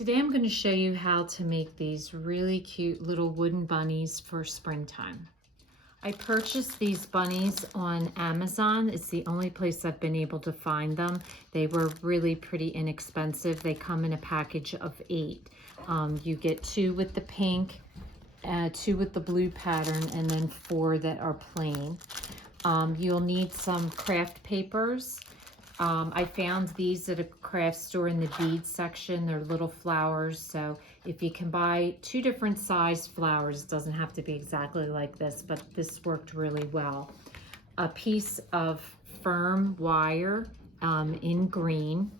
Today I'm going to show you how to make these really cute little wooden bunnies for springtime. I purchased these bunnies on Amazon. It's the only place I've been able to find them. They were really pretty inexpensive. They come in a package of 8. You get 2 with the pink, 2 with the blue pattern, and then 4 that are plain. You'll need some craft papers. I found these at a craft store in the bead section. They're little flowers, so if you can buy 2 different size flowers, it doesn't have to be exactly like this, but this worked really well. A piece of firm wire in green.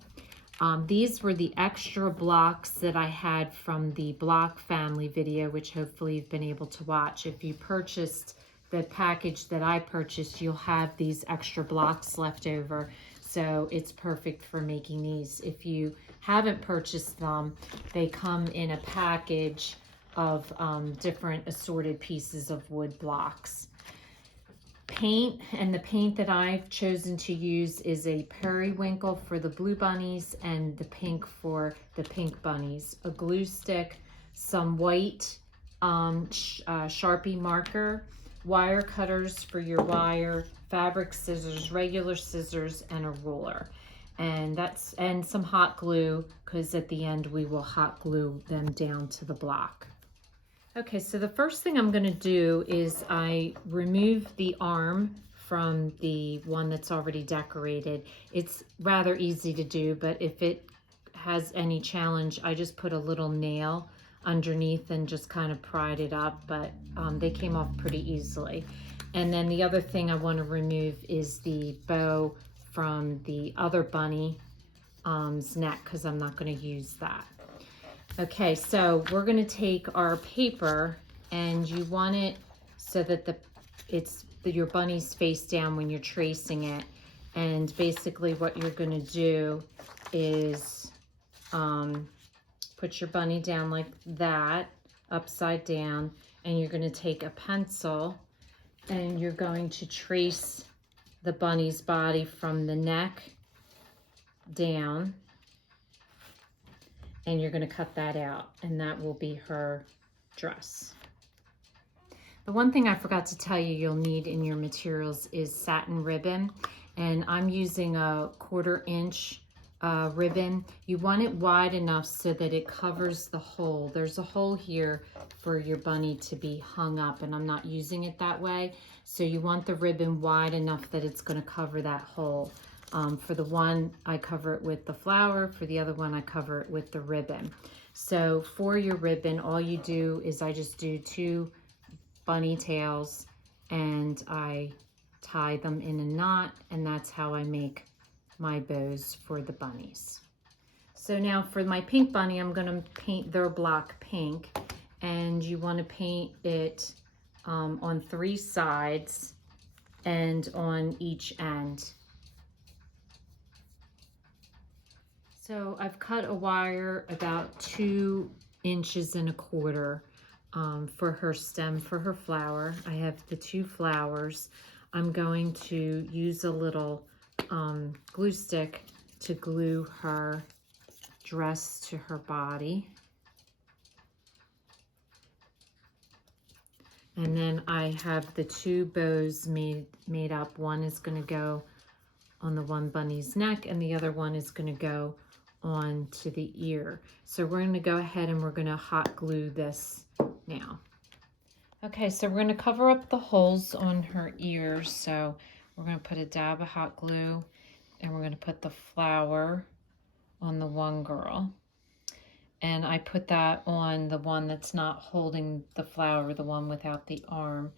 These were the extra blocks that I had from the block family video, which hopefully you've been able to watch. If you purchased the package that I purchased, you'll have these extra blocks left over. So it's perfect for making these. If you haven't purchased them, they come in a package of different assorted pieces of wood blocks. Paint, and the paint that I've chosen to use is a periwinkle for the blue bunnies and the pink for the pink bunnies. A glue stick, some white Sharpie marker, wire cutters for your wire, fabric scissors, regular scissors, and a ruler. And some hot glue, because at the end we will hot glue them down to the block. Okay, so the first thing I'm going to do is I remove the arm from the one that's already decorated. It's rather easy to do, but if it has any challenge, I just put a little nail underneath and just kind of pried it up, but they came off pretty easily. And then the other thing I want to remove is the bow from the other bunny's neck, because I'm not going to use that. Okay, so we're going to take our paper, and you want it so that your bunny's face down when you're tracing it. And basically what you're going to do is put your bunny down like that, upside down, and you're going to take a pencil and you're going to trace the bunny's body from the neck down, and you're going to cut that out, and that will be her dress. The one thing I forgot to tell you you'll need in your materials is satin ribbon, and I'm using a 1/4 inch ribbon. You want it wide enough so that it covers the hole. There's a hole here for your bunny to be hung up, and I'm not using it that way. So you want the ribbon wide enough that it's going to cover that hole. For the one, I cover it with the flower. For the other one, I cover it with the ribbon. So for your ribbon, all you do is I just do 2 bunny tails and I tie them in a knot, and that's how I make my bows for the bunnies. So now for my pink bunny, I'm going to paint their block pink, and you want to paint it on 3 sides and on each end. So I've cut a wire about 2.25 inches for her stem, for her flower. I have the 2 flowers. I'm going to use a little glue stick to glue her dress to her body. And then I have the 2 bows made up. One is going to go on the one bunny's neck, and the other one is going to go on to the ear. So we're going to go ahead and we're going to hot glue this now. Okay, so we're going to cover up the holes on her ears. So we're going to put a dab of hot glue, and we're going to put the flower on the one girl. And I put that on the one that's not holding the flower, the one without the arm.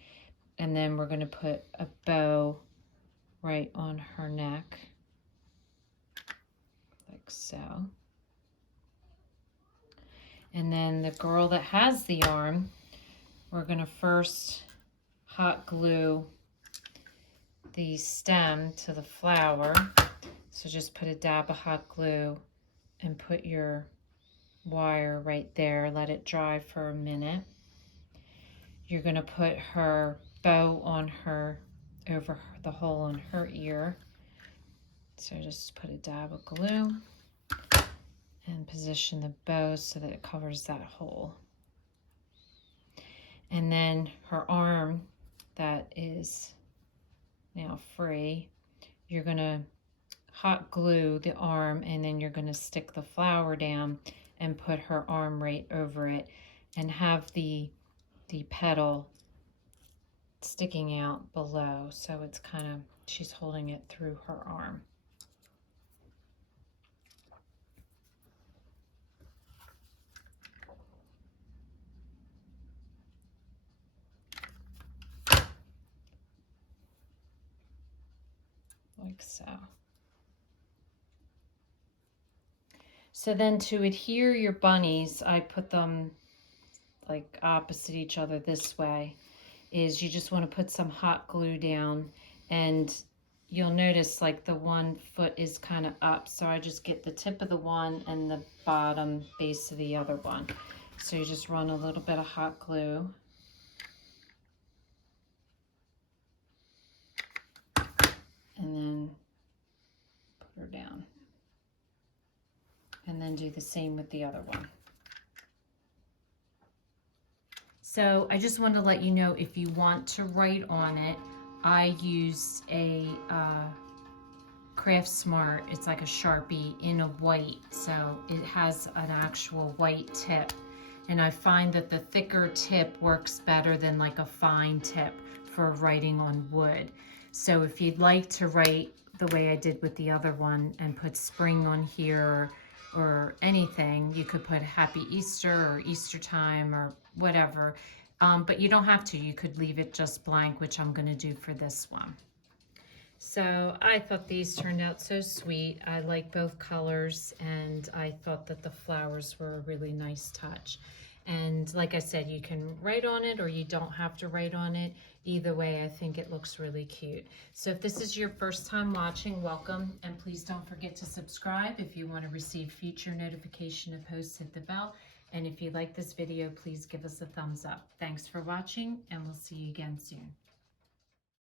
And then we're going to put a bow right on her neck, like so. And then the girl that has the arm, we're going to first hot glue the stem to the flower. So just put a dab of hot glue and put your wire right there. Let it dry for a minute. You're going to put her bow on her, over the hole on her ear. So just put a dab of glue. and position the bow so that it covers that hole. And then her arm that is now free, you're gonna hot glue the arm, and then you're gonna stick the flower down and put her arm right over it and have the petal sticking out below, so it's kind of, she's holding it through her arm. Like so. So then to adhere your bunnies, I put them like opposite each other this way, is you just want to put some hot glue down, and you'll notice like the one foot is kind of up, so I just get the tip of the one and the bottom base of the other one. So you just run a little bit of hot glue. And then put her down. And then do the same with the other one. So I just wanted to let you know, if you want to write on it, I used a Craft Smart. It's like a Sharpie in a white, so it has an actual white tip. And I find that the thicker tip works better than like a fine tip for writing on wood. So if you'd like to write the way I did with the other one and put spring on here or anything, you could put Happy Easter or Easter time or whatever. But you don't have to. You could leave it just blank, which I'm going to do for this one. So I thought these turned out so sweet. I like both colors, and I thought that the flowers were a really nice touch. And like I said, you can write on it or you don't have to write on it. Either way, I think it looks really cute. So if this is your first time watching, welcome. And please don't forget to subscribe. If you want to receive future notification of posts, hit the bell. And if you like this video, please give us a thumbs up. Thanks for watching, and we'll see you again soon.